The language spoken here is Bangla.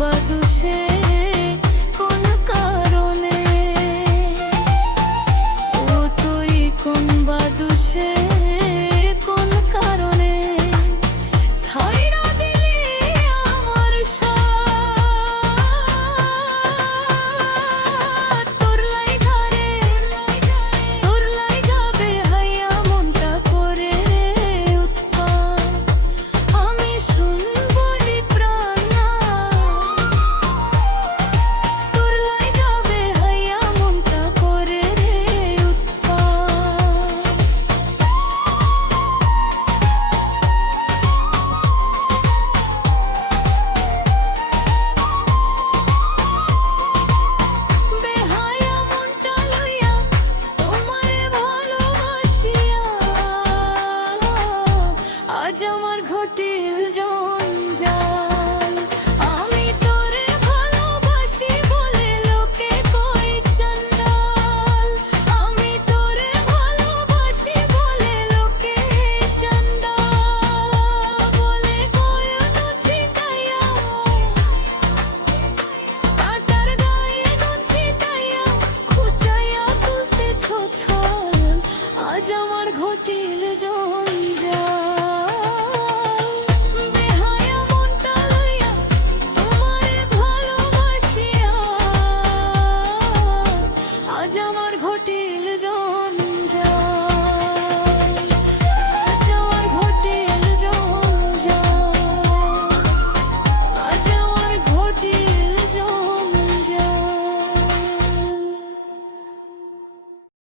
বাদুষে কোন কারণে, ও তুই কোন বাদুষে কোন কারণে ছাইরা দিলি আমার সাথ। তোর লাইগা রে, তোর লাইগা বেহাইয়া মনটা করে রে উৎপাত। আমি শুনবই প্রাণ না, তোর লাইগা বেহাইয়া মনটা করে রে উৎপাত। বেহায়া মনটা লইয়া তোমারে ভালোবাসিয়া আজ আমার ঘটিল জঞ্জাল। আমি তোরে ভালোবাসি বলে লোকে কয় চন্ডাল, আমি তোরে ভালোবাসি বলে লোকে চন্ডাল বলে কয় ছিটাইয়া কাটার গায়ে ছিটাইয়া খুচাইয়া তুলতেছ ছাল। আজ আমার ঘটিল